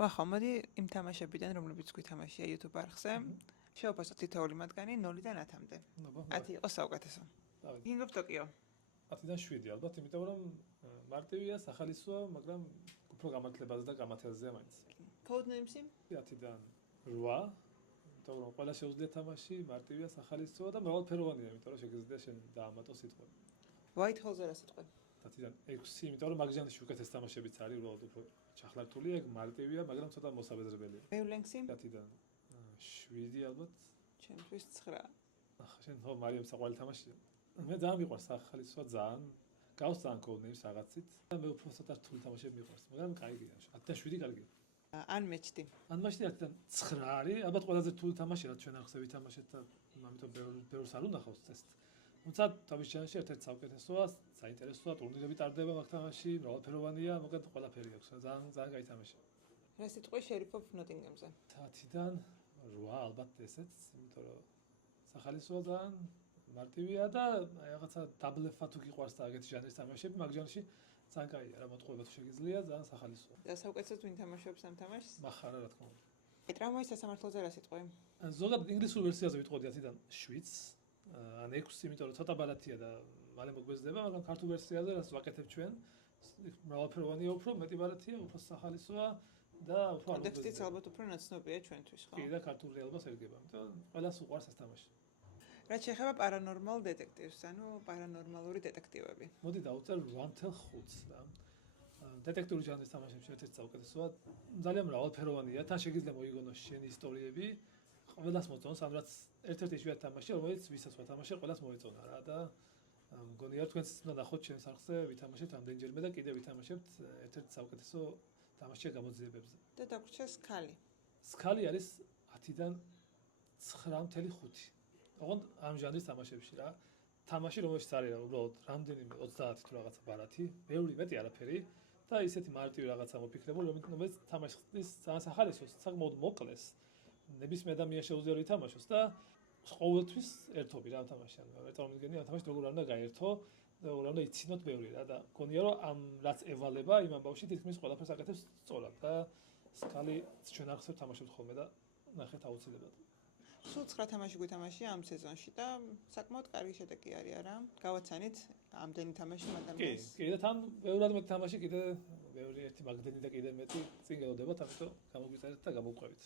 ვახო, მოდი იმ თამაშებიდან, რომლებიც გვითამაშია YouTube არხზე, შევაფასოთ თითოეული მათგანი 0-დან 10-მდე. 10 იყოს საუკეთესო. King of Tokyo. 10-დან 7 ალბათ, იმიტომ რომ მარტივია, სახალისოა, მაგრამ უფრო გამართლებაზე და გამართელზეა მაინც. Codenames-ი? 10-დან 8. იმიტომ რომ ყველა შეუძლია თამაში, მარტივია, სახალისოა და მრავალფეროვანია, იმიტომ რომ შეგიძლია შენ დაამატო სიტყვები. White House-ზე რა სიტყვები? 10-დან 6, იმიტომ რომ მაგ ჟანრში უკეთეს თამაშებიც არის, უბრალოდ უფრო ჩახლართულია, მარტივია, მაგრამ ცოტა მოსაბეზრებელია. Wavelengths-ი? 10-დან 7 ალბათ. ჩემთვის 9. ახლა შენ ხო მარიამ საყვარელი თამაშია. მე ძალიან მიყვარს სახალისოა ძალიან. გავს ძალიან Codenames რაღაცით და მე უფრო ცოტა რთული თამაშები მიყვარს, მაგრამ კაიგია. 10-დან 7 კარგია. Unmatched-ი. Unmatched-ი 10-დან 9 არის, ალბათ ყველაზე რთული თამაშია, რაც ჩვენ ახსე ვითამაშეთ და ამიტომ ბევრს არ უნახავს წესთ. თუმცა თავის ჟანრში ერთ-ერთი საუკეთესოა, საინტერესოა, ტურნირები ტარდება მაგ თამაში, მრავალფეროვანია, მოკლედ ყველაფერი აქვს, ძალიან კაი თამაში. რა სიტყვი შერიფობ Nottingham-ზე? 10-დან 8 ალბათ ესეც, იმიტომ რომ სახალისოა ძალიან მარტივია და რაღაცა დაბლეფა თუ გიყვარს და ეგეთი ჟანრის თამაშები, მაგ ჟანრში ძალიან კაია, რა მოტყუება თუ შეგიძლია, ძალიან სახალისოა. და საუკეთესოდ ვინ თამაშობს ამ თამაშს? მახარა რა თქმა უნდა. ტრამვაის სასამართლოზე რა სიტყვი? ზოგადად ინგლისურ ვერსიაზე ვიტყოდი 10-დან 7. ან 6, იმიტომ რომ ცოტა ბარათია და მალე მოგვეძდება, მაგრამ ქართულ ვერსიაზე რაც ვაკეთებ ჩვენ, მრავალფეროვანია უფრო, მეტი ბარათია, უფრო სახალისოა და უფრო არ კონტექსტიც ალბათ უფრო ნაცნობია ჩვენთვის, ხო? კი, და ქართულ რეალობას ერგება, იმიტომ ყველას უყვარს ეს თამაში. რაც შეეხება paranormal detectives, ანუ პარანორმალური დეტექტივები. მოდი დავწერ 1.5-ს რა. დეტექტიური ჟანრის თამაშებში ერთ-ერთი საუკეთესოა, ძალიან მრავალფეროვანია, თან შეგიძლია მოიგონოს შენი ისტორიები. ყველას მოწონს, ამ რაც ერთ-ერთი იშვიათი თამაშია, რომელიც ვისაც ვათამაშე, ყველას მოეწონა რა და მგონია თქვენც უნდა ნახოთ ჩემს არხზე, ვითამაშეთ ამდენჯერმე და კიდევ ვითამაშებთ ერთ-ერთი საუკეთესო თამაშია გამოძიებებზე. და დაგვრჩა Scali. Scali არის 10-დან 9.5. ოღონდ ამ ჟანრის თამაშებში რა. თამაში რომელშიც არის რა, უბრალოდ რამდენიმე 30 თუ რაღაცა ბარათი, ბევრი მეტი არაფერი და ისეთი მარტივი რაღაცა მოფიქრებული, რომელიც თამაშის ძალიან სახალისოს, საკმაოდ მოკლეს. ნებისმიერ ადამიანს შეუძლია რომ ითამაშოს და ყოველთვის ერთობი რა ამ თამაში. ანუ მეტყოლმიგენი ამ თამაში როგორ არ უნდა გაერთო და როგორ არ უნდა იცინოთ ბევრი რა და გონია რომ ამ რაც ევალება იმ ამბავში თითქმის ყველაფერს აკეთებს სწორად და Scali ჩვენ ახსოვთ თამაშობთ ხოლმე და ნახეთ აუცილებლად. სულ 9 თამაში გვითამაშია ამ სეზონში და საკმაოდ კარგი შედეგი არის არა? გავაცანით ამდენი თამაში ადამიანს. კი, და თან ბევრად მეტი თამაში კიდე ბევრი ერთი მაგდენი და კიდე მეტი წინ გელოდებათ, ამიტომ გამოგვიწერეთ და გამოვყვებით.